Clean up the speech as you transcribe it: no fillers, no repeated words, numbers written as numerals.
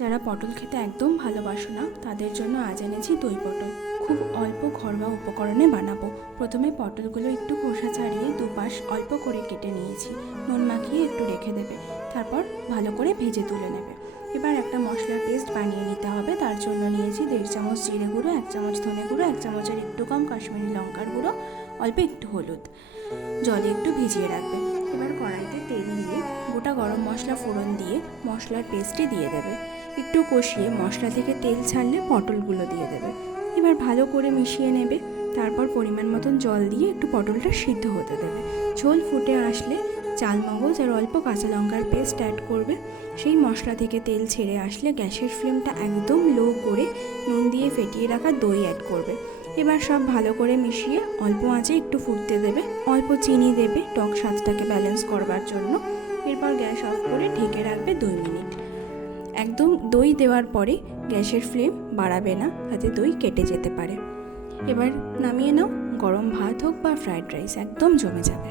যারা পটল খেতে একদম ভালোবাসো না তাদের জন্য আজ এনেছি দই পটল। খুব অল্প ঘরোয়া উপকরণে বানাবো। প্রথমে পটলগুলো একটু খোসা ছাড়িয়ে দুপাশ অল্প করে কেটে নিয়েছি। নুন মাখিয়ে একটু রেখে দেবে, তারপর ভালো করে ভেজে তুলে নেবে। এবার একটা মশলার পেস্ট বানিয়ে নিতে হবে। তার জন্য নিয়েছি 1.5 চামচ জিরে গুঁড়ো, 1 চামচ ধনে গুঁড়ো, 1 চামচের একটু কম কাশ্মীরি লঙ্কার গুঁড়ো, অল্প একটু হলুদ, জলে একটু ভিজিয়ে রাখবে। এবার কড়াইতে তেল দিয়ে গোটা গরম মশলা ফোড়ন দিয়ে মশলার পেস্টে দিয়ে দেবে। একটু কষিয়ে মশলা থেকে তেল ছাড়লে পটলগুলো দিয়ে দেবে। এবার ভালো করে মিশিয়ে নেবে। তারপর পরিমাণ মতন জল দিয়ে একটু পটলটা সিদ্ধ হতে দেবে। ঝোল ফুটে আসলে চালমগজ আর অল্প কাঁচা লঙ্কার পেস্ট অ্যাড করবে। সেই মশলা থেকে তেল ছেড়ে আসলে গ্যাসের ফ্লেমটা একদম লো করে নুন দিয়ে ফেটিয়ে রাখা দই অ্যাড করবে। এবার সব ভালো করে মিশিয়ে অল্প আঁচে একটু ফুটতে দেবে। অল্প চিনি দেবে টক স্বাদটাকে ব্যালেন্স করবার জন্য। এরপর গ্যাস অফ করে ঢেকে রাখবে 2 মিনিট। একদম দই দেওয়ার পরে গ্যাসের ফ্লেম বাড়াবে না, তাতে দই কেটে যেতে পারে। এবার নামিয়ে নাও। গরম ভাত হোক বা ফ্রাইড রাইস, একদম জমে যাবে।